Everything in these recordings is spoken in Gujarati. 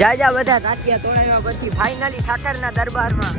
જાજા બધા તાટિયા તોડાવ્યા પછી ફાઇનલી ઠાકરના દરબારમાં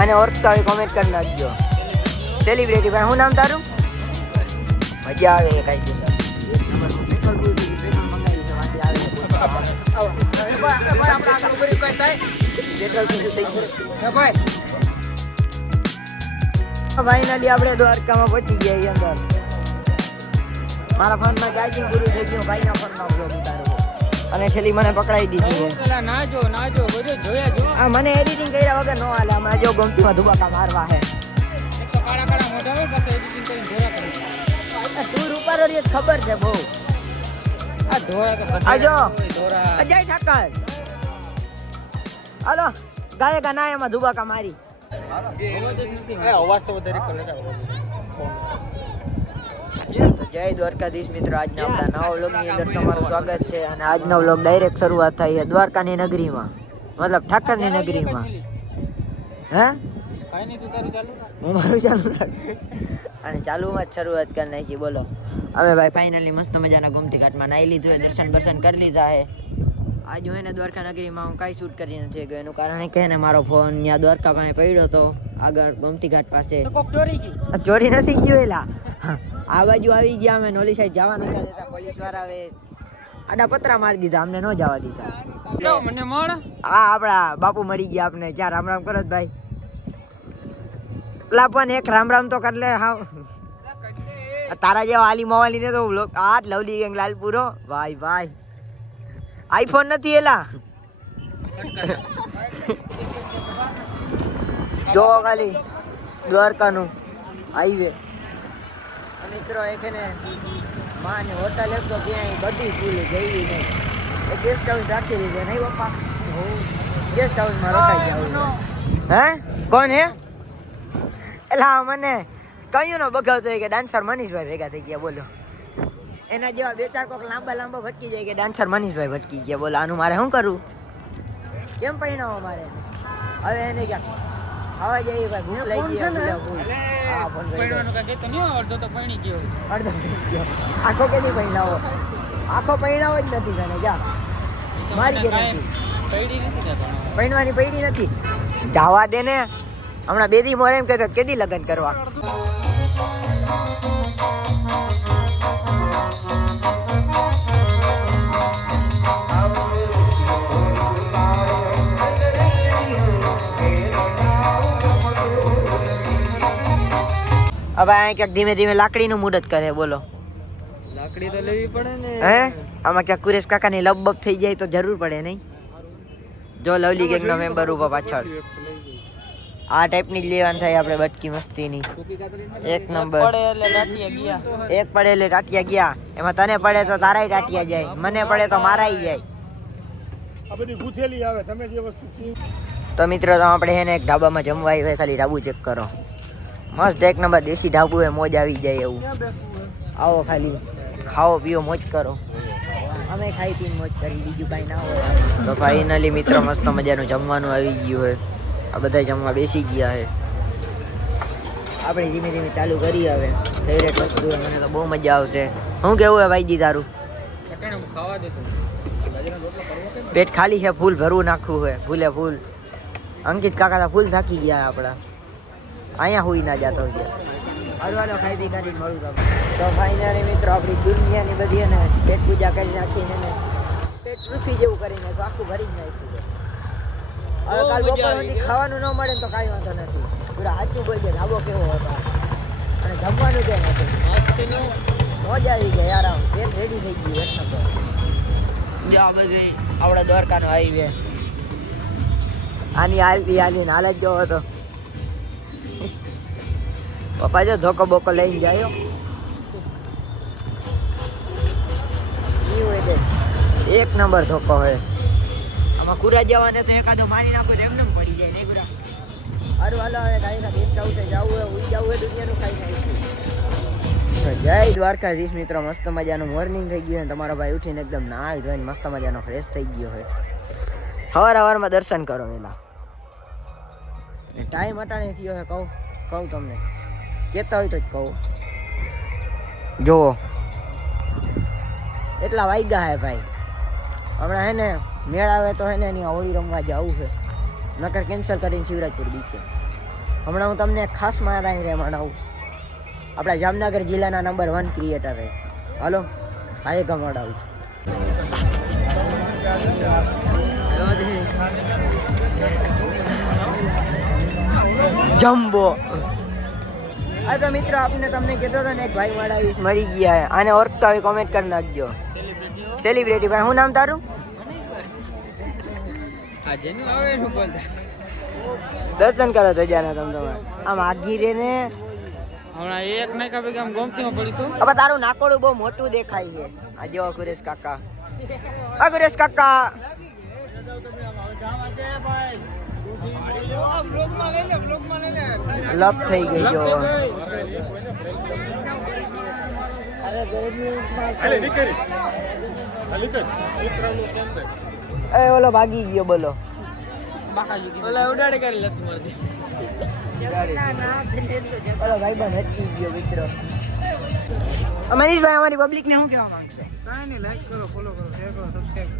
આને ઓળખતા હોય કોમેન્ટ કરી નાખજો. સેલિબ્રિટી ભાઈ, શું નામ તારું? મજા આવે કઈ ફાઇનલી આપણે દ્વારકામાં પહોંચી ગયા. અંદર મારા ફોનમાં ચાર્જિંગ પૂરું થઈ ગયું. ભાઈના ફોનમાં બ્લોગ ઉતારો અને છેલ્લી મને પકડાઈ દીધી. આ મને એડિટિંગ કર્યા વગર ન હાલે. હમણાં જો ગમતીમાં ધુબાકા મારવા હે. ટૂર ઉપર ખબર છે બહુ. આજો અજય ઠાકર હાલો ગાય ગાના એમાં ધુબાકા મારી. અવાજ તો વધારે કરે. જય દ્વારકાધીશ મિત્રો, આજના આપણા નવા વ્લોગની અંદર તમારું સ્વાગત છે. અને આજનો વ્લોગ ડાયરેક્ટ શરૂઆત થાય છે દ્વારકાની નગરીમાં, મતલબ ઠાકરની નગરીમાં. હે હું મારું ચાલુ રાખ અને ચાલુમાં જ શરૂઆત કરી નાખી. બોલો હવે ભાઈ ફાઇનલી મસ્ત મજાના ગોમતી ઘાટમાં નાહી લીધું, દર્શન બર્શન કરી લીધા હે. આજ હું એને દ્વારકા નગરીમાં હું કાંઈ શૂટ કરી નથી ગયો. એનું કારણ કે ને મારો ફોન ત્યાં દ્વારકા પાસે પડ્યો હતો, આગળ ગોમતી ઘાટ પાસે. ચોરી નથી ગયું એલા. આ બાજુ આવી ગયા અમે, ઓલી સાઈડ જવા નતા દેતા પોલીસ વાળા. હવે આડા પતરા મારી દીધા, અમને ન જવા દીધા. હા આપડા બાપુ મળી ગયા આપને. ચાર રામ રામ કરો ભાઈ. પેલા પણ એક રામ રામ તો કર લે. હા તારા જેવા આલી મવાલી ને તો આ લવલી ગેંગ લાલપુરો. ભાઈ ભાઈ આઈફોન નથી એલા. જો ખાલી દ્વારકાનું હાઈવે. મિત્રો એક ને માં ને હોટલ એક તો ક્યાંય બધી ભૂલી ગઈ નહીં. એક ગેસ્ટ હાઉસ રાખી દીધે નહીં પપ્પા? ગેસ્ટ હાઉસમાં રોકાઈ જાવ. હે કોણ હે? એલા મને કયું નો બગાવતો હોય કે ડાન્સર મનીષભાઈ ભેગા થઈ ગયા. બોલો એના જેવા બે ચાર કોક લાંબા લાંબા ભટકી જાય કે ડાન્સર મનીષભાઈ ભટકી ગયા. બોલો આનું મારે શું કરવું? કેમ પરિણામો મારે? હવે એને ક્યાં ખાવા જઈએ ભાઈ, ભૂખ લાગી ગઈ. હા ફોન પૈણવાનો કાકે તો નહી અડધો તો પૈણી ગયો. અડધો પૈણી ગયો. આખો કે નહીં પૈણાવો? આખો પૈણાવો જ નથી તને. જા મારી ગઈ પૈડી નથી. પૈણવાની પૈડી નથી. જાવા દે ને. હમણાં બેદી મોરે એમ કહેતો કેદી લગ્ન કરવા. હવે આ ક્યાંક ધીમે ધીમે લાકડીનું મુહૂર્ત કરે. બોલો લાકડી તો લેવી પડે ને. હે આમાં ક્યાંક કુરેશ કાકાની લબબ થઈ જાય તો જરૂર પડે નહીં? જો લવલી ગેંગનો મેમ્બર ઉભા પાછળ. આ ટાઈપની જ લેવાની થાય આપણે બટકી મસ્તીની. એક નંબર. એક પડે એટલે ટાટિયા ગયા. એમાં તને પડે તો તારાય ટાટિયા જાય, મને પડે તો મારાય જાય. આ બધી ભૂથેલી આવે. તમે જે વસ્તુ તો મિત્રો તો આપણે હે ને એક ઢાબામાં જમવા આવ્યા. ખાલી ઢાબુ ચેક કરો. મસ્ત એક નંબર દેશી ઢાબુ હે, મોજ આવી જાય એવું. આવો ખાલી ખાઓ પીઓ મોજ કરો. અમે ખાઈ પીને મોજ કરી, બીજું કાંઈ ના હોય. તો ફાઇનલી મિત્રો મસ્ત મજાનું જમવાનું આવી ગયું હોય. આ બધા જમવા બેસી ગયા છે. આપણે ધીમે ધીમે ચાલુ કરી. હવે ફેવરેટ વસ્તુ મને તો બહુ મજા આવશે. શું કેવું હે ભાઈજી તારું? પેટ ખાલી છે, ફૂલ ભરવું નાખવું છે. ફૂલે ફૂલ. અંકિત કાકા ફૂલ થાકી ગયા આપણા. અહીંયા હુઈ ના જતો હરવાનો ખાઈ પી કરીને મળું તમને. તો ફાઇનલી મિત્રો આપણી દુનિયાની બધી ને પેટ પૂજા કરી નાખીને ને પેટ પૃથ્વી જેવું કરીને તો આખું ભરી જ નાખ્યું છે. હવે કાલ બપોર સુધી ખાવાનું ન મળે ને તો કાંઈ વાંધો નથી. પૂરા સાચું બોલજે ઢાબો કેવો હતો અને જમવાનું કેમ હતું. મોજ આવી ગઈ યાર. આમ તેલ રેડી થઈ ગયું એક નંબર. જો આ બધી આપણા દ્વારકાનો હાઈવે. આની હાલીને હાલ જ જવો હતો. પપ્પા જો ધોકો બોકો લઈને જાય. એક નંબર ધોકો હોય. આમાં કુરા જવાને તો એકાદો મારી નાખો તો એમને પડી જાય નહીં કુરા. હારું હાલો હવે કાંઈ ગેસ્ટ હાઉસે જવું હોય, ઉઈ જવું હોય, દુનિયાનું ખાઈ નાખ્યું. જય દ્વારકાધીશ મિત્રો, મસ્ત મજાનું મોર્નિંગ થઈ ગયું. તમારો ભાઈ ઉઠીને એકદમ નાહી ધોઈને મસ્ત મજાનો ફ્રેશ થઈ ગયો હોય. સવારમાં દર્શન કરો પેલા. ટાઈમ અટાણે થયો છે. કહું તમને કહેતા હોય તો જ કહું. જુઓ એટલા વાગ્યા હે ભાઈ. હમણાં હે ને મેળ આવે તો હે ને એની હોળી રમવા જવું છે, નકર કેન્સલ કરીને શિવરાજપુર બીચે. હમણાં હું તમને ખાસ મારા અહીં રમાડાવું. આપણા જામનગર જિલ્લાના નંબર 1 ક્રિએટર છે. હાલો ભાઈ ગમાડાવું. જમ્બો. આ તો મિત્રો આપને તમને કહેતો હતો ને એક ભાઈ મારા મળી ગયા. આને ઓળખતા હોય કોમેન્ટ કરી નાખજો. સેલિબ્રિટી ભાઈ, શું નામ તારું? દર્શન કરો તો જાના તમે તમારે આમ આગી રે ને હમણાં એક નહીં કાપી કે આમ ગોમતીમાં પડીશું. હવે તારું નાકોડું બહુ મોટું દેખાય છે. આ જો ગુરેશ કાકા. આ ગુરેશ કાકા લપ થઈ ગઈ જો. એ ઓલો ભાગી ગયો બોલો. ઓલો ભાઈ બન હટકી ગયો મિત્રો. મનીષભાઈ અમારી પબ્લિક ને શું કહેવા માંગશો? કાંઈ નહીં, લાઈક કરો, ફોલો કરો, શેર કરો, સબસ્ક્રાઇબ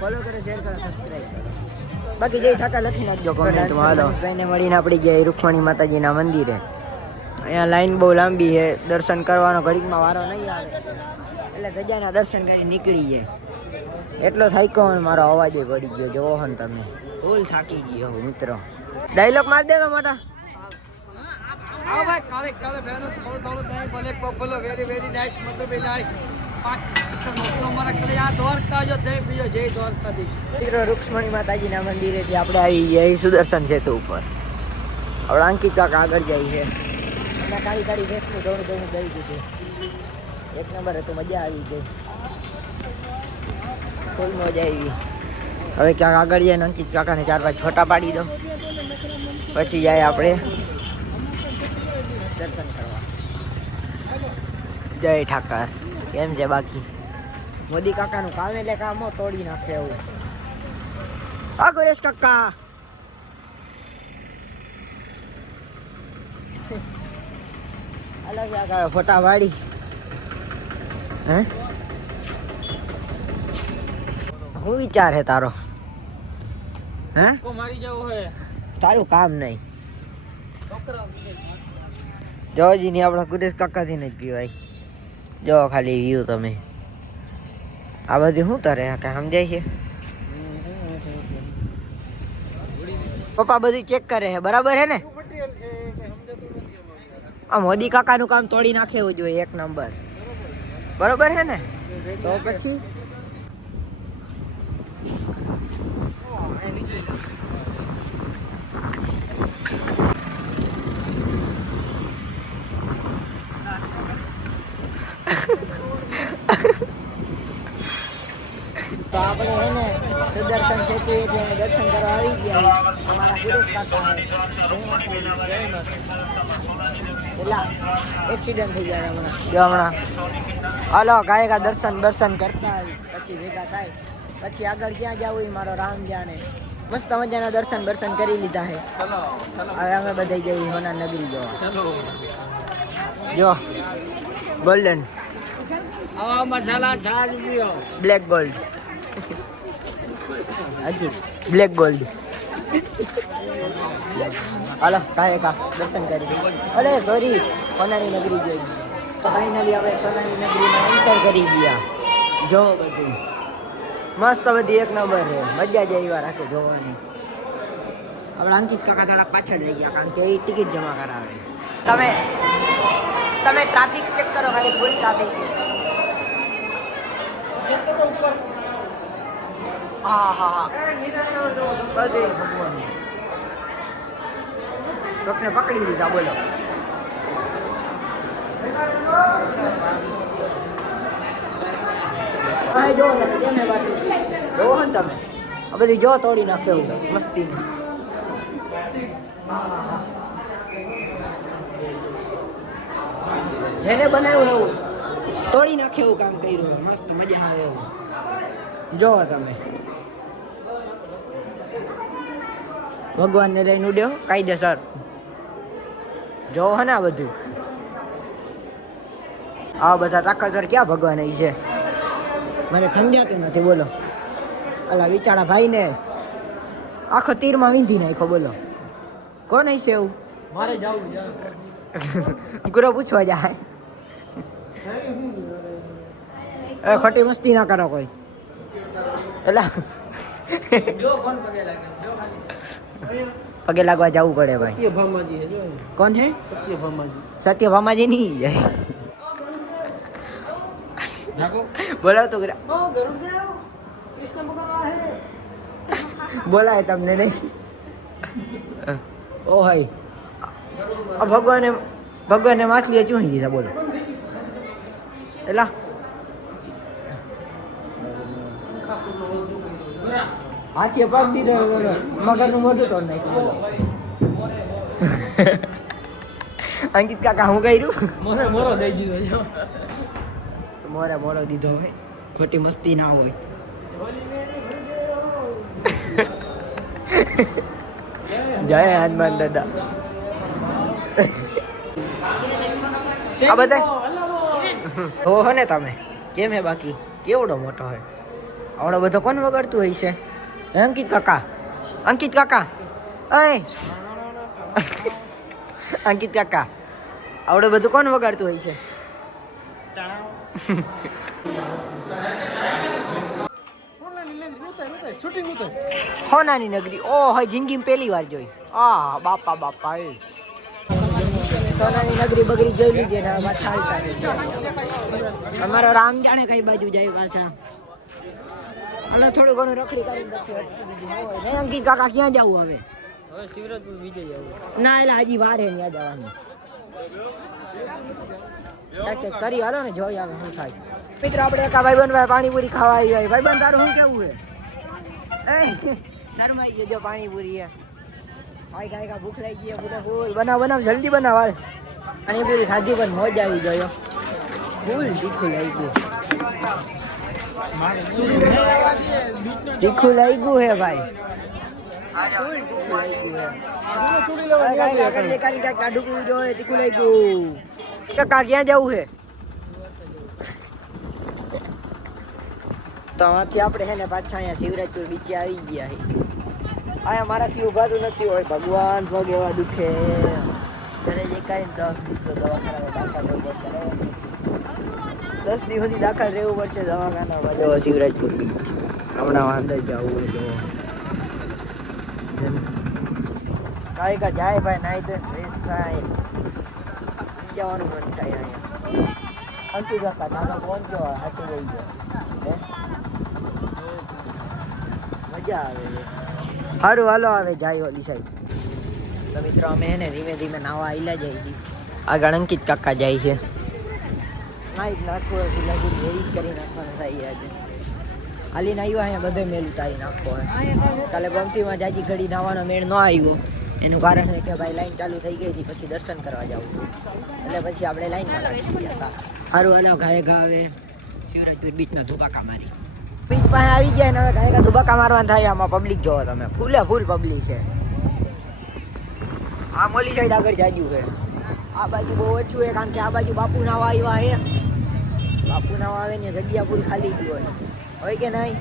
ફોલો કરો, શેર કરો, સબસ્ક્રાઇબ કરો. બાકી જે ઠાકા લખી નાખજો કોમેન્ટમાં. હાલો ભાઈને મળીને આપણી ગયા રૂકમણી માતાજીના મંદિરે. અહીંયા લાઈન બહુ લાંબી છે, દર્શન કરવાનો ઘડીકમાં વારો નહીં આવે એટલે ધજાના દર્શન કરી નીકળી જાય. એટલો થાક્યો હોય મારો અવાજ પડી ગયો. જોવો હો ને તમે, ફૂલ થાકી ગયો મિત્રો. ડાયલોગ માર દે તો મોટા. આવો ભાઈ, કાલે બેનો થોડો નહીં ભલે બોલો, વેરી વેરી નાઈસ, મતલબ નાઈસ. રૂક્ષ્મણી માતાજીના મંદિરેથી આપણે આવી ગયા સુદર્શન સેતુ ઉપર. આપણે અંકિત કાકા આગળ જાય છે. અને કાળી કાળી ભેંસનું થોડું થોડું દઈ દીધું. એક નંબર હતું, મજા આવી ગઈ, ફૂલ મજા આવી. હવે ક્યાંક આગળ જાય ને અંકિત કાકાને 4-5 ફોટા પાડી દો, પછી જાય આપણે દર્શન કરવા. જય ઠાકર. કેમ છે બાકી? મોદી કાકાનું કામ એટલે કામ તોડી નાખે એવું. આ ગુરેશ કાકા અલગ કાકા ફોટા પાડી. હે શું વિચાર હે તારો? હે મારી જવું હે, તારું કામ નહીં. જોજી ની આપણા ગુરેશ કાકા થી જ પીવાય. જો ખાલી વ્યૂ તમે. આ બધી શું તારે કઈ સમજાય છે? પપ્પા બધું ચેક કરે છે, બરાબર હે ને? આ મોદી કાકાનું કામ તોડી નાખે એવું જોઈએ, 1 નંબર. બરોબર હે ને? તો પછી તો આપણે હે ને સુદર્શન સેતુ એટલે દર્શન કરવા આવી ગયા. અમારા ગુરેશ કાકા પેલા એક્સિડન્ટ થઈ ગયા હમણાં. જો હમણાં હાલો કાયકા દર્શન કરતા આવી, પછી ભેગા થાય, પછી આગળ ક્યાં જવું એ મારો રામ જાણે. મસ્ત મજાના દર્શન કરી લીધા છે. હવે અમે બધા જઈએ હોના નગરી જોવા. જો ગોલ્ડન મસાલા છાજ બ્લેક ગોલ્ડ. હજી બ્લેક ગોલ્ડ. હાલો કાયકા દર્શન કરી. અરે સોરી, સોનાની નગરી જોઈ. ફાઇનલી આપણે સોનાની નગરીમાં એન્ટર કરી ગયા. જો બધું મસ્ત, બધી 1 નંબર છે. મજા જ એવા રાખે જોવાની. આપણે અંકિત કાકા થોડાક પાછળ જઈ ગયા, કારણ કે એ ટિકિટ જમા કરાવે. તમે ટ્રાફિક ચેક કરો, ખાલી ફૂલ ટ્રાફિક છે. હા બધે ભગવાન લોકોને પકડી લીધા. બોલો જો તમે આ બધી જો તોડી નાખ્યો મસ્તી. જેને બનાવ્યું એવું તોડી નાખે એવું કામ કર્યું. મસ્ત મજા આવે એવું. જો તમે ભગવાનને લઈને ઉડ્યો કાયદેસર. જો હે ને આ બધું, આ બધા તાકાતવર ક્યાં ભગવાન છે. મને સમજાતું નથી બોલો. અલા વિચારા ભાઈને આખો તીરમાં વીંધી નાખ્યો બોલો. કોણ હશે એવું? મારે જાવું ગુરો પૂછવા જાય. એ ખોટી મસ્તી ના કરો કોઈ. એલા પગે લાગવા જવું પડે ભાઈ. સત્ય ભામાજી હે જો. કોણ છે? સત્ય ભામાજી. સત્ય ભામાજી નહીં જાય. બોલાવ તો ઓ ગરુડદેવ કૃષ્ણ ભગવાન હે. બોલાય તમને નહીં. ઓ ભાઈ ભગવાને માછલી ચૂહી દીધા બોલો. એલા હાથીએ પગ દીધો મગરનું મોઢું તોડ નાખ્યું બોલો. અંકિત કાકા હું કર્યું? મોરો દઈ દીધો છો. મોરો દીધો હોય. ખોટી મસ્તી ના હોય. જય હનુમાન દાદા. આ બધા હો ને તમે કેમ હે બાકી કેવડો મોટો હોય આવડો બધો કોણ વગાડતું હોય છે? અંકિત કાકા અંકિત કાકા આવડો બધું કોણ વગાડતું હોય છે? હોનાની નગરી ઓ હોય જિંદગીમાં પહેલી વાર જોઈ. આ બાપા એ સોનાની નગરી બગડી જોઈ લીધી ને પાછા હાલતા નથી. અમારો રામ જાણે કઈ બાજુ જાય પાછા. અને થોડું ઘણું રખડી કરીને પછી અંકિત કાકા ક્યાં જવું હવે? હવે શિવરાજપુર વિજય જવું. ના એટલે હજી વાર હે ત્યાં જવાનું. કરી હાલો ને જોઈ આવે શું થાય. મિત્રો આપણે એકા ભાઈબંધ પાણીપુરી ખાવા આવી હોય. ભાઈબંધ તારું શું કેવું છે? શરમાઈ ગયો જો પાણીપુરી હે. ખાઈ ભૂખ લાગી ગઈ પૂરે ફૂલ. બનાવ જલ્દી બનાવ. હાલ પાણીપુરી ખાધી પણ મોજ આવી ગયો. ફૂલ તીખું લાગ્યું. તીખું લાગ્યું હે ભાઈ. ફૂલ તીખું લાગ્યું તીખું લાગ્યું. કાકા ક્યાં જવું હે? તો આમાંથી આપણે હે ને પાછા અહીંયા શિવરાજપુર બીચે આવી ગયા હે. અહીંયા મારાથી ઉભાતું નથી હોય. ભગવાન પગ એવા દુખે ઘરે જે કાંઈ 10 દિવસ દવાખાનામાં દાખલ રહેવું પડશે. 10 દિવસ સુધી દાખલ રહેવું પડશે દવાખાનામાં. જો શિવરાજપુર બીચ હમણાં અંદર જવું જો કાંઈ જાય ભાઈ નાઈ તો ફ્રેશ થાય જવાનું મન થાય અહીંયા. અંકિત કાકા નાનો ફોન કેવો હાથે રહી ગયો મજા આવે છે. સારું હાલો આવે જાય ઓલી સાઈડ. તો મિત્રો અમે એને ધીમે ધીમે નાવા આવેલા જાય છે. આગળ અંકિત કાકા જાય છે. નાઈ જ નાખવું હોય લાગુ એવી કરી નાખવાનું થાય આજે. હાલીને આવ્યો અહીંયા બધે મેલ ઉતારી નાખવો હોય. કાલે ગમતીમાં જાજી ઘડી નાવાનો મેળ ન આવ્યો. એનું કારણ છે કે ભાઈ લાઈન ચાલુ થઈ ગઈ હતી પછી દર્શન કરવા જવું એટલે પછી આપણે લાઈનમાં લાગી ગયા હતા. સારું હાલો ઘાએ ઘાવે શિવરાજપુર બીચના ધુબાકા મારી. બીચ પાસે આવી ગયા ને હવે ઘાએ ઘા ધુબાકા મારવાના થાય. આમાં પબ્લિક જોવો તમે ફૂલે ફૂલ પબ્લિક છે. આ મોલી સાઈડ આગળ જાજુ છે. આ બાજુ બહુ ઓછું છે કારણ કે આ બાજુ બાપુ નાવા આવ્યા છે. બાપુ નાવા આવે ને જગ્યા ફૂલ ખાલી ગઈ હોય કે નહીં?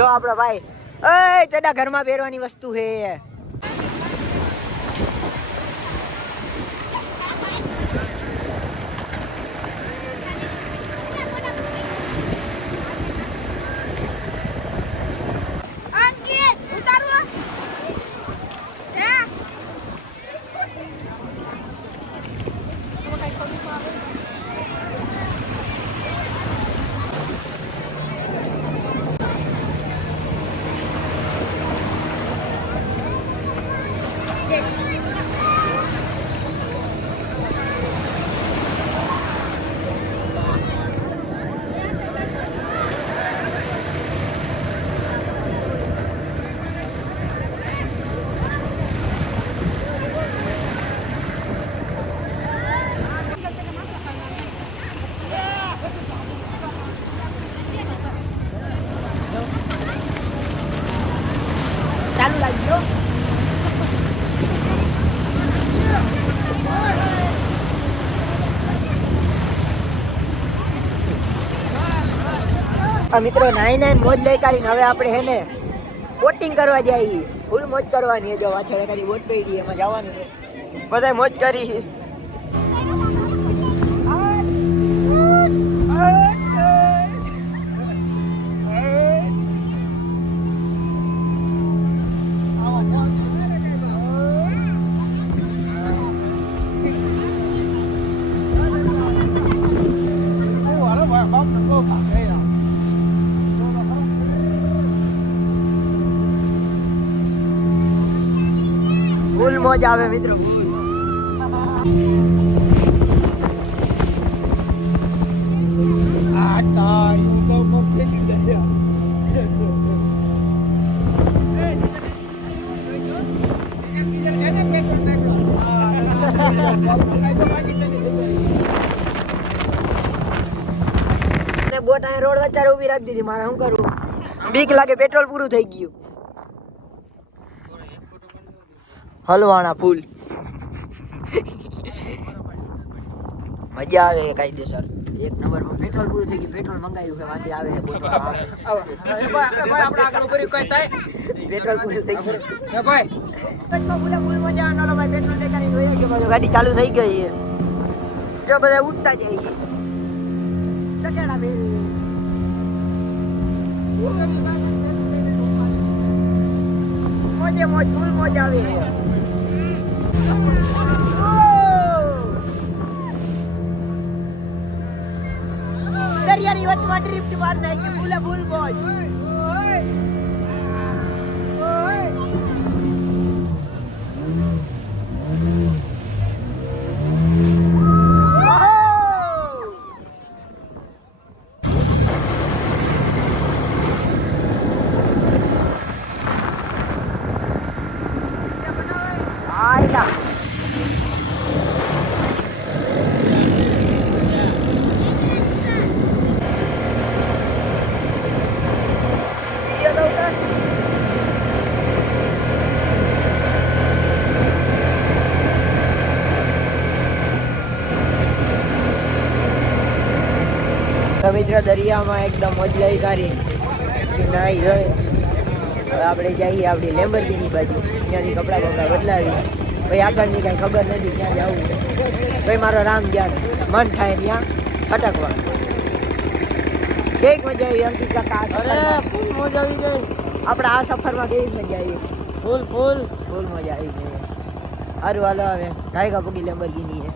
જો આપણો ભાઈ ચડા ઘરમાં પહેરવાની વસ્તુ છે. આ મિત્રો નાઈ મોજ લઈ કરીને હવે આપણે હે ને બોટિંગ કરવા જઈએ. ફૂલ મોજ કરવાની. જો પાછળ એકાદી બોટ પડી એમાં જવાનું છે. બધા મોજ કરી. ફૂલ મોજ આવે મિત્રો. બોટ અહીં રોડ વચ્ચે ઊભી રાખી દીધી. મારે શું કરવું? બીક લાગે, પેટ્રોલ પૂરું થઈ ગયું. હલવાણા ફૂલ મજા આવે કાયદેસર. એક નંબરમાં પેટ્રોલ પૂરું થઈ ગયું. પેટ્રોલ મંગાવ્યું છે વાંચી આવે પેટ્રોલ પૂરું થઈ ગયું. ફૂલ મજા આવે. ભાઈ પેટ્રોલ દેખાડી જોઈ કે ગાડી ચાલુ થઈ ગઈ છે. જો બધા ઉઠતા જાય છે. ચકેડા ફેરવી મોજે મોજ. ફૂલ મોજ આવે. દરિયાની વચમાં ડ્રિફ્ટ માર નાખી. ફૂલે ફૂલ મોજ. આયલા મિત્રો દરિયામાં એકદમ મોજ લઈ કરી નાઈ જોઈ. હવે આપણે જઈએ આપણી લેમ્બોર્ગિની બાજુ. ત્યાંથી કપડાં બદલાવી. ભાઈ આગળની કાંઈ ખબર નથી ક્યાં જવું છે. ભાઈ મારો રામ જ્યાં મન થાય ત્યાં અટકવા. કેવી મજા આવી અંકિત કાકા? ફૂલ મજા આવી ગઈ. આપણે આ સફરમાં કેવી મજા આવી? ફૂલ મજા આવી ગઈ. સારું હાલો હવે ઢાઈકા પગી લેમ્બોર્ગિની છે.